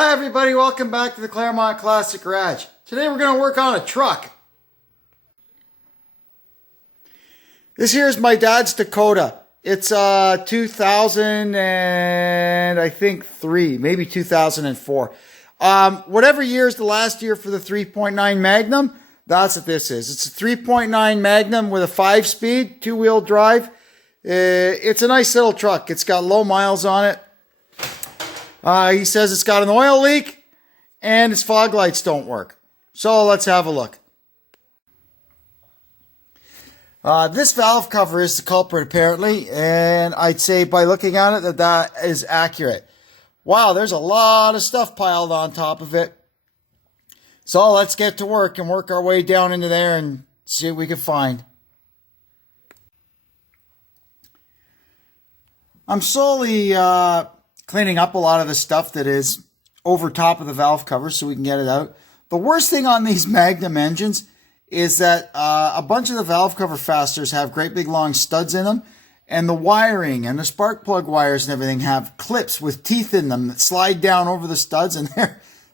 Hi everybody, welcome back to the Claremont Classic Garage. Today we're going to work on a truck. This here is my dad's Dakota. It's 2000 and I think 3, maybe 2004. Whatever year is the last year for the 3.9 Magnum, that's what this is. It's a 3.9 Magnum with a 5-speed, 2-wheel drive. It's a nice little truck. It's got low miles on it. He says it's got an oil leak and its fog lights don't work. So let's have a look. This valve cover is the culprit apparently, and I'd say by looking at it that is accurate. Wow, there's a lot of stuff piled on top of it. So let's get to work and work our way down into there and see what we can find. I'm slowly cleaning up a lot of the stuff that is over top of the valve cover so we can get it out. The worst thing on these Magnum engines is that a bunch of the valve cover fasteners have great big long studs in them, and the wiring and the spark plug wires and everything have clips with teeth in them that slide down over the studs, and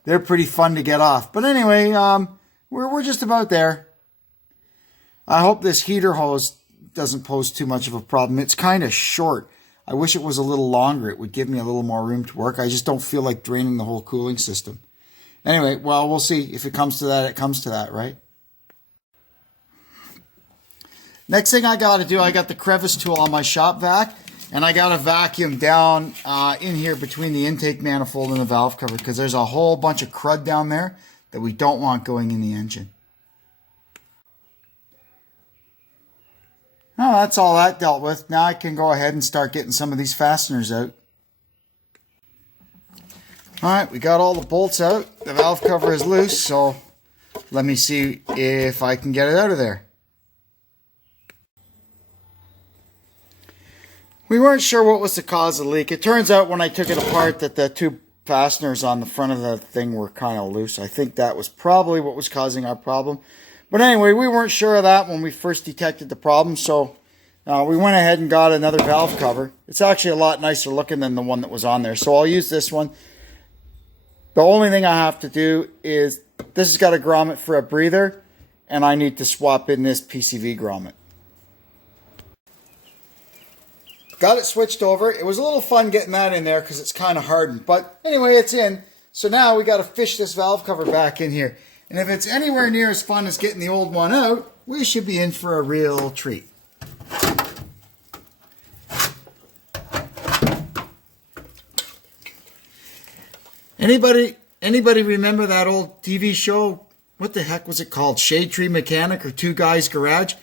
they're pretty fun to get off. But anyway, we're just about there. I hope this heater hose doesn't pose too much of a problem. It's kind of short. I wish it was a little longer. It would give me a little more room to work. I just don't feel like draining the whole cooling system. Anyway, well, we'll see. If it comes to that, it comes to that, right? Next thing I got to do, I got the crevice tool on my shop vac, and I got to vacuum down in here between the intake manifold and the valve cover because there's a whole bunch of crud down there that we don't want going in the engine. Oh, that's all that dealt with. Now I can go ahead and start getting some of these fasteners out. Alright, we got all the bolts out. The valve cover is loose, so let me see if I can get it out of there. We weren't sure what was the cause of the leak. It turns out when I took it apart that the two fasteners on the front of the thing were kind of loose. I think that was probably what was causing our problem. But anyway, we weren't sure of that when we first detected the problem, so we went ahead and got another valve cover. It's actually a lot nicer looking than the one that was on there, so I'll use this one. The only thing I have to do is, this has got a grommet for a breather, and I need to swap in this PCV grommet. Got it switched over. It was a little fun getting that in there because it's kind of hardened, but anyway, it's in. So now we got to fish this valve cover back in here. And if it's anywhere near as fun as getting the old one out, we should be in for a real treat. Anybody remember that old TV show? What the heck was it called? Shade Tree Mechanic or Two Guys Garage?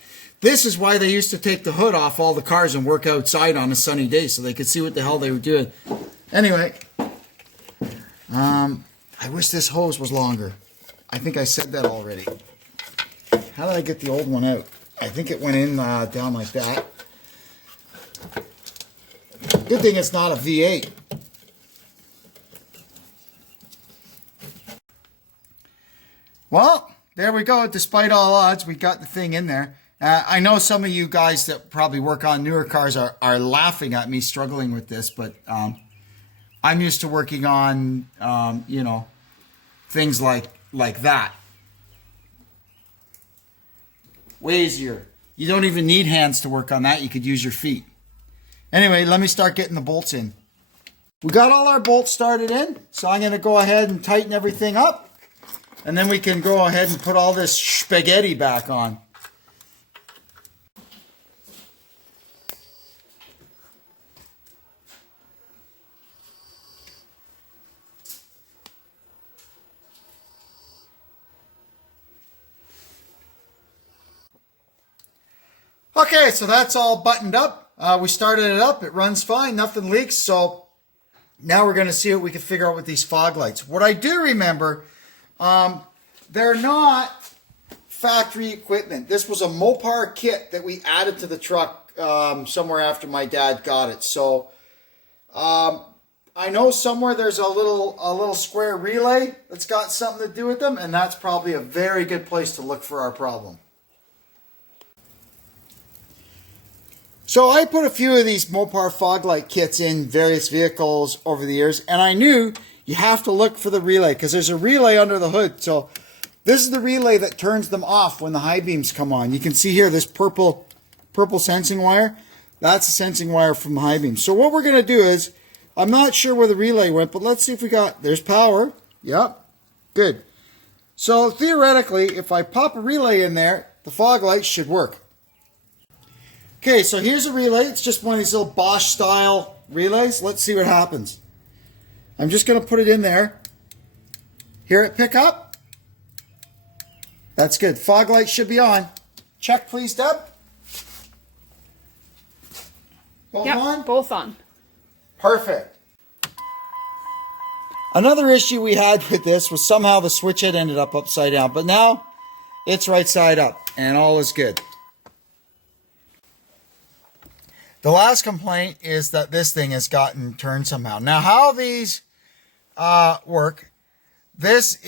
This is why they used to take the hood off all the cars and work outside on a sunny day so they could see what the hell they were doing. Anyway, I wish this hose was longer. I think I said that already. How did I get the old one out? I think it went in down like that. Good thing it's not a V8. Well, there we go. Despite all odds, we got the thing in there. I know some of you guys that probably work on newer cars are laughing at me struggling with this, but I'm used to working on, you know, things like that. Way easier. You don't even need hands to work on that. You could use your feet. Anyway, let me start getting the bolts in. We got all our bolts started in, so I'm going to go ahead and tighten everything up, and then we can go ahead and put all this spaghetti back on. Okay, so that's all buttoned up. We started it up. It runs fine. Nothing leaks. So now we're going to see what we can figure out with these fog lights. What I do remember, they're not factory equipment. This was a Mopar kit that we added to the truck somewhere after my dad got it. So I know somewhere there's a little square relay that's got something to do with them, and that's probably a very good place to look for our problem. So I put a few of these Mopar fog light kits in various vehicles over the years, and I knew you have to look for the relay because there's a relay under the hood. So this is the relay that turns them off when the high beams come on. You can see here this purple sensing wire. That's the sensing wire from the high beam. So what we're going to do is, I'm not sure where the relay went, but let's see if we got, there's power. Yep, good. So theoretically, if I pop a relay in there, the fog lights should work. Okay, so here's a relay. It's just one of these little Bosch style relays. Let's see what happens. I'm just going to put it in there. Hear it pick up? That's good. Fog light should be on. Check please, Deb. Both on? Both on. Perfect. Another issue we had with this was somehow the switch head ended up upside down, but now it's right side up and all is good. The last complaint is that this thing has gotten turned somehow. Now how these work, this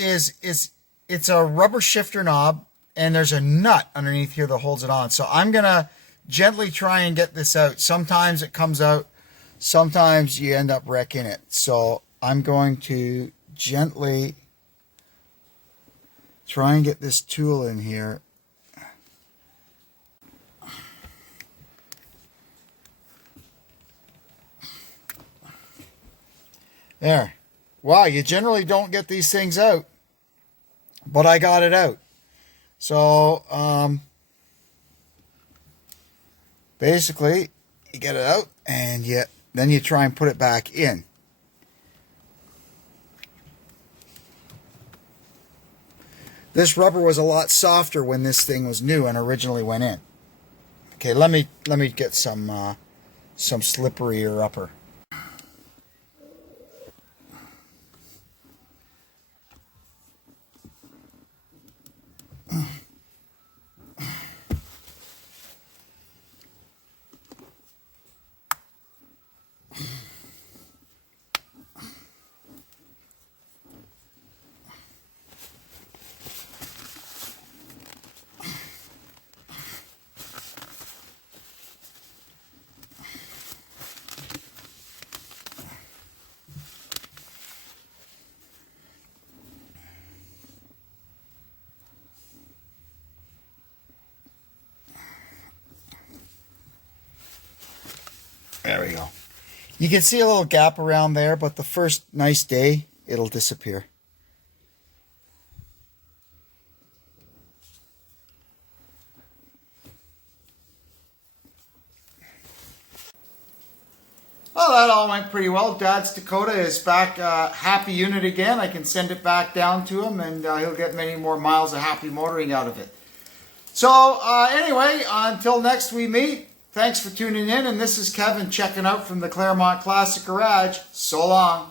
it's a rubber shifter knob and there's a nut underneath here that holds it on. So I'm going to gently try and get this out. Sometimes it comes out, sometimes you end up wrecking it. So I'm going to gently try and get this tool in here. There. Wow, you generally don't get these things out, but I got it out. So basically you get it out and then you try and put it back in. This rubber was a lot softer when this thing was new and originally went in. Okay, let me get some slippery rubber. There we go. You can see a little gap around there, but the first nice day, it'll disappear. Well, that all went pretty well. Dad's Dakota is back happy unit again. I can send it back down to him and he'll get many more miles of happy motoring out of it. So anyway, until next we meet, thanks for tuning in, and this is Kevin checking out from the Claremont Classic Garage. So long.